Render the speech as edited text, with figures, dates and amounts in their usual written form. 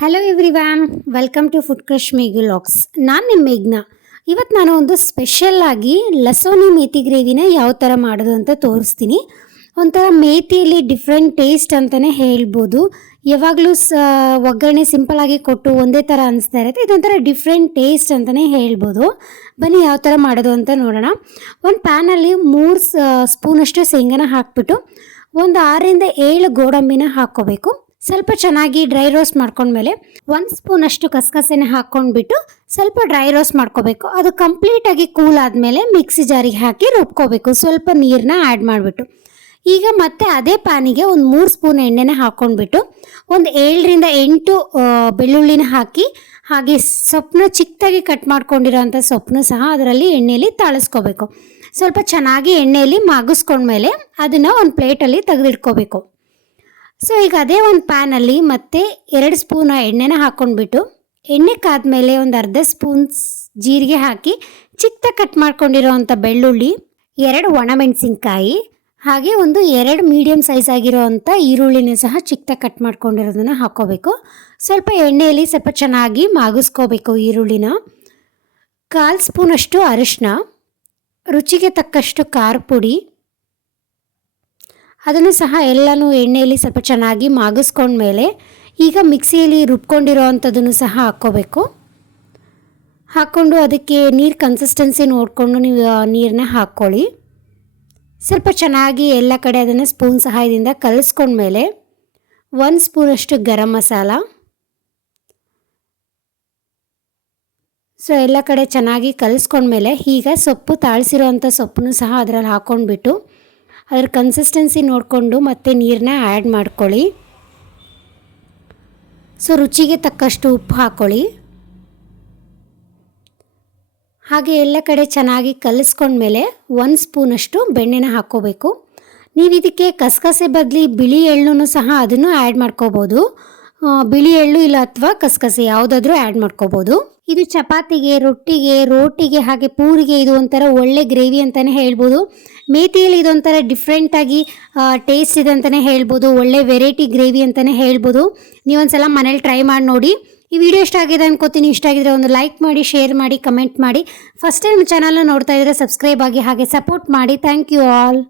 Hello ಎವ್ರಿವ್ಯಾನ್, welcome to food crush ಮೇಘು LOX. ನಾನು ನಿಮ್ಮ ಮೇಘ್ನ. ಇವತ್ತು ನಾನು ಒಂದು ಸ್ಪೆಷಲ್ ಆಗಿ ಲಸೋನಿ ಮೇಥಿ ಗ್ರೇವಿನ ಯಾವ ಥರ ಮಾಡೋದು ಅಂತ ತೋರಿಸ್ತೀನಿ. ಒಂಥರ ಮೇಥಿಯಲ್ಲಿ ಡಿಫ್ರೆಂಟ್ ಟೇಸ್ಟ್ ಅಂತಲೇ ಹೇಳ್ಬೋದು. ಯಾವಾಗಲೂ ಒಗ್ಗರಣೆ ಸಿಂಪಲ್ ಆಗಿ ಕೊಟ್ಟು ಒಂದೇ ಥರ ಅನಿಸ್ತಾ ಇರುತ್ತೆ. ಇದೊಂಥರ ಡಿಫ್ರೆಂಟ್ ಟೇಸ್ಟ್ ಅಂತಲೇ ಹೇಳ್ಬೋದು. ಬನ್ನಿ ಯಾವ ಥರ ಮಾಡೋದು ಅಂತ ನೋಡೋಣ. ಒಂದು ಪ್ಯಾನಲ್ಲಿ 3 ಸ್ಪೂನಷ್ಟು ಶೇಂಗಾನ ಹಾಕ್ಬಿಟ್ಟು ಒಂದು 6-7 ಗೋಡಂಬಿನ ಹಾಕ್ಕೋಬೇಕು. ಸ್ವಲ್ಪ ಚೆನ್ನಾಗಿ ಡ್ರೈ ರೋಸ್ಟ್ ಮಾಡ್ಕೊಂಡ್ಮೇಲೆ 1 ಸ್ಪೂನಷ್ಟು ಕಸಕಸೆನ ಹಾಕ್ಕೊಂಡ್ಬಿಟ್ಟು ಸ್ವಲ್ಪ ಡ್ರೈ ರೋಸ್ಟ್ ಮಾಡ್ಕೋಬೇಕು. ಅದು ಕಂಪ್ಲೀಟಾಗಿ ಕೂಲ್ ಆದಮೇಲೆ ಮಿಕ್ಸಿ ಜಾರಿಗೆ ಹಾಕಿ ರುಬ್ಕೋಬೇಕು, ಸ್ವಲ್ಪ ನೀರನ್ನ ಆ್ಯಡ್ ಮಾಡಿಬಿಟ್ಟು. ಈಗ ಮತ್ತೆ ಅದೇ ಪ್ಯಾನಿಗೆ ಒಂದು 3 ಸ್ಪೂನ್ ಎಣ್ಣೆನ ಹಾಕ್ಕೊಂಡ್ಬಿಟ್ಟು ಒಂದು 7-8 ಬೆಳ್ಳುಳ್ಳಿನ ಹಾಕಿ, ಹಾಗೆ ಸೊಪ್ಪನ್ನ ಚಿಕ್ಕದಾಗಿ ಕಟ್ ಮಾಡ್ಕೊಂಡಿರೋಂಥ ಸೊಪ್ಪನ್ನು ಸಹ ಅದರಲ್ಲಿ ಎಣ್ಣೆಯಲ್ಲಿ ತಾಳಿಸ್ಕೋಬೇಕು. ಸ್ವಲ್ಪ ಚೆನ್ನಾಗಿ ಎಣ್ಣೆಯಲ್ಲಿ ಮಾಗಿಸ್ಕೊಂಡ್ಮೇಲೆ ಅದನ್ನು ಒಂದು ಪ್ಲೇಟಲ್ಲಿ ತೆಗೆದಿಟ್ಕೋಬೇಕು. ಸೊ ಈಗ ಅದೇ ಒಂದು ಪ್ಯಾನಲ್ಲಿ ಮತ್ತೆ 2 ಸ್ಪೂನ್ ಎಣ್ಣೆನ ಹಾಕ್ಕೊಂಡ್ಬಿಟ್ಟು ಎಣ್ಣೆ ಕಾದ್ಮೇಲೆ ಒಂದು ಅರ್ಧ ಸ್ಪೂನ್ ಜೀರಿಗೆ ಹಾಕಿ ಚಿಕ್ಕದಾಗಿ ಕಟ್ ಮಾಡ್ಕೊಂಡಿರೋವಂಥ ಬೆಳ್ಳುಳ್ಳಿ, 2 ಒಣಮೆಣಸಿನ್ಕಾಯಿ, ಹಾಗೆ ಒಂದು 2 ಮೀಡಿಯಮ್ ಸೈಜ್ ಆಗಿರೋವಂಥ ಈರುಳ್ಳಿನ ಸಹ ಚಿಕ್ಕದಾಗಿ ಕಟ್ ಮಾಡ್ಕೊಂಡಿರೋದನ್ನು ಹಾಕ್ಕೋಬೇಕು. ಸ್ವಲ್ಪ ಎಣ್ಣೆಯಲ್ಲಿ ಸ್ವಲ್ಪ ಚೆನ್ನಾಗಿ ಮಾಗಿಸ್ಕೋಬೇಕು ಈರುಳ್ಳಿನ. 1/4 ಸ್ಪೂನಷ್ಟು ಅರಿಶಿನ, ರುಚಿಗೆ ತಕ್ಕಷ್ಟು ಖಾರ ಪುಡಿ, ಅದನ್ನು ಸಹ ಎಲ್ಲನೂ ಎಣ್ಣೆಯಲ್ಲಿ ಸ್ವಲ್ಪ ಚೆನ್ನಾಗಿ ಮಾಗಿಸ್ಕೊಂಡ್ಮೇಲೆ ಈಗ ಮಿಕ್ಸಿಯಲ್ಲಿ ರುಬ್ಕೊಂಡಿರೋ ಅಂಥದ್ದನ್ನು ಸಹ ಹಾಕ್ಕೋಬೇಕು. ಹಾಕ್ಕೊಂಡು ಅದಕ್ಕೆ ನೀರು ಕನ್ಸಿಸ್ಟೆನ್ಸಿ ನೋಡಿಕೊಂಡು ನೀವು ನೀರನ್ನ ಹಾಕ್ಕೊಳ್ಳಿ. ಸ್ವಲ್ಪ ಚೆನ್ನಾಗಿ ಎಲ್ಲ ಕಡೆ ಅದನ್ನು ಸ್ಪೂನ್ ಸಹಾಯದಿಂದ ಕಲಿಸ್ಕೊಂಡ್ಮೇಲೆ 1 ಸ್ಪೂನಷ್ಟು ಗರಂ ಮಸಾಲ, ಸೊ ಎಲ್ಲ ಕಡೆ ಚೆನ್ನಾಗಿ ಕಲಿಸ್ಕೊಂಡ್ಮೇಲೆ ಈಗ ಸೊಪ್ಪು ತಾಳಿಸಿರೋವಂಥ ಸೊಪ್ಪನ್ನು ಸಹ ಅದರಲ್ಲಿ ಹಾಕ್ಕೊಂಡ್ಬಿಟ್ಟು ಅದರ ಕನ್ಸಿಸ್ಟೆನ್ಸಿ ನೋಡಿಕೊಂಡು ಮತ್ತೆ ನೀರನ್ನ ಆ್ಯಡ್ ಮಾಡ್ಕೊಳ್ಳಿ. ಸೊ ರುಚಿಗೆ ತಕ್ಕಷ್ಟು ಉಪ್ಪು ಹಾಕ್ಕೊಳ್ಳಿ. ಹಾಗೆ ಎಲ್ಲ ಕಡೆ ಚೆನ್ನಾಗಿ ಕಲಿಸ್ಕೊಂಡ್ಮೇಲೆ 1 ಸ್ಪೂನಷ್ಟು ಬೆಣ್ಣೆನ ಹಾಕ್ಕೋಬೇಕು. ನೀವು ಇದಕ್ಕೆ ಕಸಕಸೆ ಬದಲಿ ಬಿಳಿ ಎಳ್ಳನ್ನು ಸಹ ಅದನ್ನು ಆ್ಯಡ್ ಮಾಡ್ಕೋಬೋದು. ಬಿಳಿ ಎಳ್ಳು ಇಲ್ಲ ಅಥವಾ ಕಸಕಸೆ ಯಾವುದಾದ್ರೂ ಆ್ಯಡ್ ಮಾಡ್ಕೋಬೋದು. ಇದು ಚಪಾತಿಗೆ, ರೊಟ್ಟಿಗೆ, ರೋಟಿಗೆ, ಹಾಗೆ ಪೂರಿಗೆ ಇದು ಒಂಥರ ಒಳ್ಳೆ ಗ್ರೇವಿ ಅಂತಲೇ ಹೇಳ್ಬೋದು. ಮೇಥಿಯಲ್ಲಿ ಇದೊಂಥರ ಡಿಫ್ರೆಂಟಾಗಿ ಟೇಸ್ಟ್ ಇದೆ ಅಂತಲೇ ಹೇಳ್ಬೋದು. ಒಳ್ಳೆ ವೆರೈಟಿ ಗ್ರೇವಿ ಅಂತಲೇ ಹೇಳ್ಬೋದು. ನೀವೊಂದ್ಸಲ ಮನೇಲಿ ಟ್ರೈ ಮಾಡಿ ನೋಡಿ. ಈ ವಿಡಿಯೋ ಇಷ್ಟ ಆಗಿದೆ ಅನ್ಕೋತೀನಿ. ಇಷ್ಟ ಆಗಿದ್ರೆ ಒಂದು ಲೈಕ್ ಮಾಡಿ, ಶೇರ್ ಮಾಡಿ, ಕಮೆಂಟ್ ಮಾಡಿ. ಫಸ್ಟ್ ಟೈಮ್ ಚಾನಲ್ನ ನೋಡ್ತಾ ಇದ್ದರೆ ಸಬ್ಸ್ಕ್ರೈಬ್ ಆಗಿ, ಹಾಗೆ ಸಪೋರ್ಟ್ ಮಾಡಿ. Thank you all.